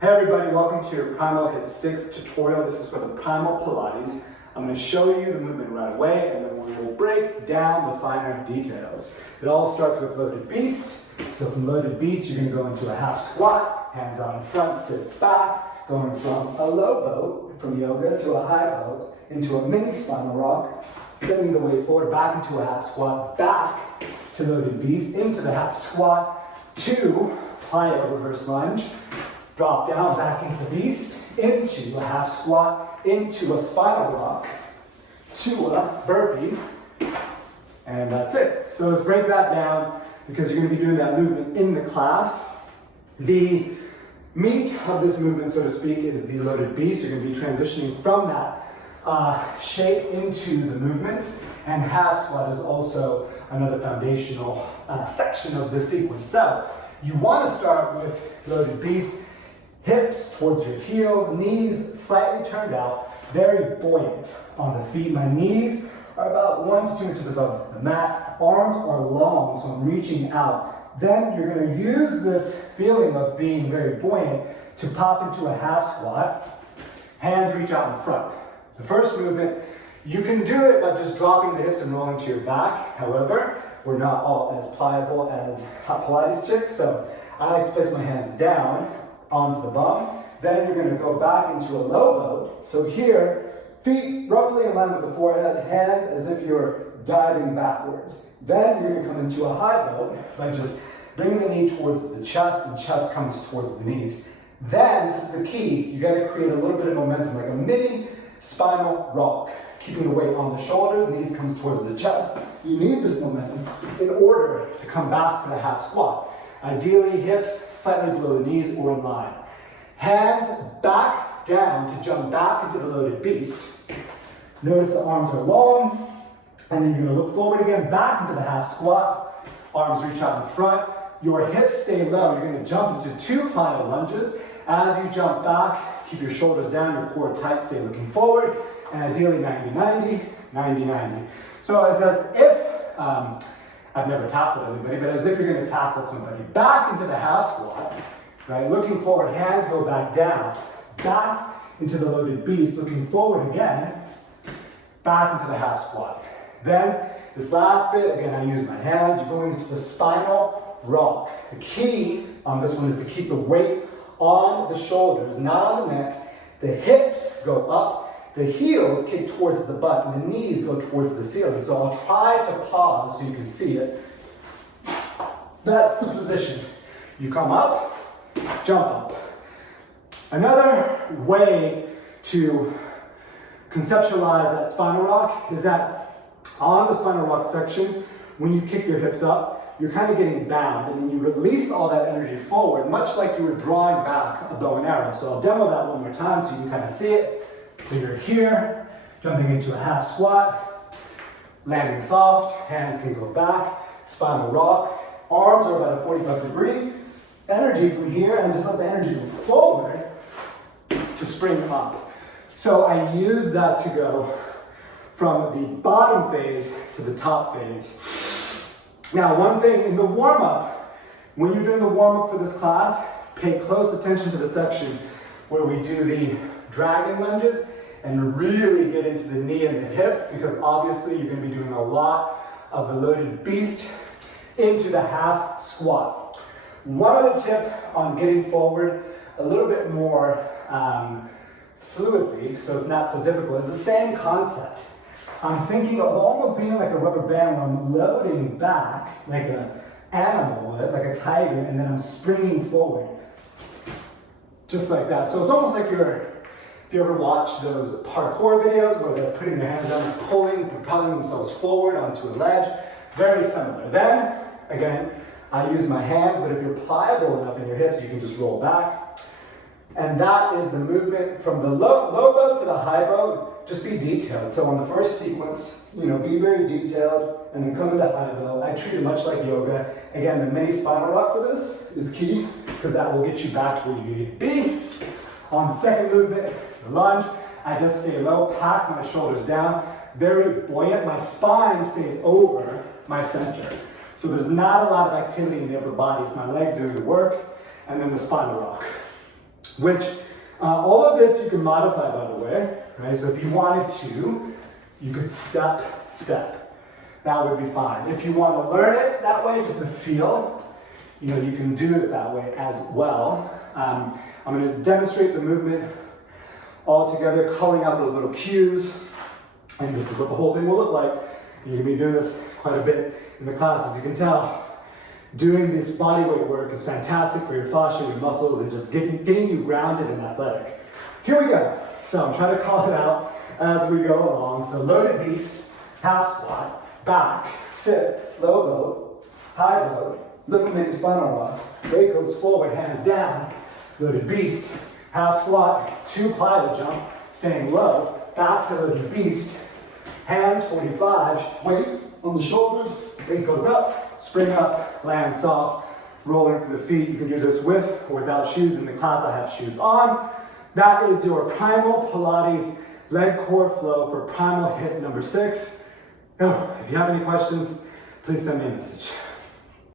Hey everybody, welcome to Primal HIIT 6 tutorial. This is for the Primal Pilates. I'm going to show you the movement right away and then we will break down the finer details. It all starts with loaded beast. So from loaded beast, you're going to go into a half squat, hands out in front, sit back, going from a low boat, from yoga, to a high boat, into a mini spinal rock, sending the weight forward, back into a half squat, back to loaded beast, into the half squat, to Plyo reverse lunge, drop down, back into beast, into a half squat, into a spinal rock, to a burpee, and that's it. So let's break that down because you're going to be doing that movement in the class. The meat of this movement, so to speak, is the loaded beast. You're going to be transitioning from that shape into the movements, and half squat is also another foundational section of the sequence. So you want to start with loaded beast, hips towards your heels, knees slightly turned out, very buoyant on the feet. My knees are about 1 to 2 inches above the mat. Arms are long, so I'm reaching out. Then you're going to use this feeling of being very buoyant to pop into a half squat. Hands reach out in front. The first movement, you can do it by just dropping the hips and rolling to your back. However, we're not all as pliable as hot Pilates chicks, so I like to place my hands down onto the bum. Then you're going to go back into a low boat. So here, feet roughly in line with the forehead, hands as if you're diving backwards. Then you're going to come into a high boat by just bringing the knee towards the chest, and chest comes towards the knees. Then, this is the key, you got to create a little bit of momentum, like a mini spinal rock, keeping the weight on the shoulders, knees comes towards the chest. You need this momentum in order to come back to the half squat. Ideally, hips slightly below the knees or in line. Hands back down to jump back into the loaded beast. Notice the arms are long, and then you're going to look forward again, back into the half squat. Arms reach out in front. Your hips stay low. You're going to jump into 2 plyo lunges. As you jump back, keep your shoulders down, your core tight, stay looking forward, and ideally 90-90, 90-90. So it's as if, I've never tackled anybody, but as if you're going to tackle somebody. Back into the half squat, right? Looking forward, hands go back down. Back into the loaded beast, looking forward again, back into the half squat. Then, this last bit, again, I use my hands, you're going into the spinal rock. The key on this one is to keep the weight on the shoulders, not on the neck. The hips go up, the heels kick towards the butt, and the knees go towards the ceiling. So I'll try to pause so you can see it. That's the position. You come up, jump up. Another way to conceptualize that spinal rock is that on the spinal rock section, when you kick your hips up, you're kind of getting bound, and then you release all that energy forward, much like you were drawing back a bow and arrow. So I'll demo that one more time so you can kind of see it. So you're here, jumping into a half squat, landing soft, hands can go back, spinal rock, arms are about a 45-degree, energy from here, and just let the energy go forward to spring up. So I use that to go from the bottom phase to the top phase. Now, one thing in the warm-up, when you're doing the warm-up for this class, pay close attention to the section where we do the dragon lunges and really get into the knee and the hip, because obviously you're going to be doing a lot of the loaded beast into the half squat. One other tip on getting forward a little bit more fluidly, so it's not so difficult, it's the same concept. I'm thinking of almost being like a rubber band where I'm loading back like an animal would, like a tiger, and then I'm springing forward. Just like that. So it's almost like if you ever watch those parkour videos where they're putting their hands down and pulling, propelling themselves forward onto a ledge, very similar. Then, again, I use my hands, but if you're pliable enough in your hips, you can just roll back. And that is the movement from the low boat to the high boat. Just be detailed. So on the first sequence, be very detailed, and then come into high boat. I treat it much like yoga. Again, the mini spinal rock for this is key, because that will get you back to where you need to be. On the second movement, the lunge, I just stay low, pack my shoulders down, very buoyant. My spine stays over my center. So there's not a lot of activity in the upper body. It's my legs doing the work, and then the spinal rock. which all of this you can modify, by the way, right? So if you wanted to, you could step, step. That would be fine. If you want to learn it that way, just to feel, you can do it that way as well. I'm going to demonstrate the movement all together, calling out those little cues, and this is what the whole thing will look like. You're going to be doing this quite a bit in the class, as you can tell. Doing this body weight work is fantastic for your fascia, your muscles, and just getting you grounded and athletic. Here we go. So I'm trying to call it out as we go along. So loaded beast, half squat, back, sit, low load, high load, little mini spinal rock. Weight goes forward, hands down. Loaded beast, half squat, 2 plyo jump, staying low, back to loaded beast. Hands 45, weight on the shoulders, weight goes up, spring up, land soft, rolling through the feet. You can do this with or without shoes. In the class I have shoes on. That is your Primal Pilates leg core flow for Primal HIIT number 6. If you have any questions, please send me a message.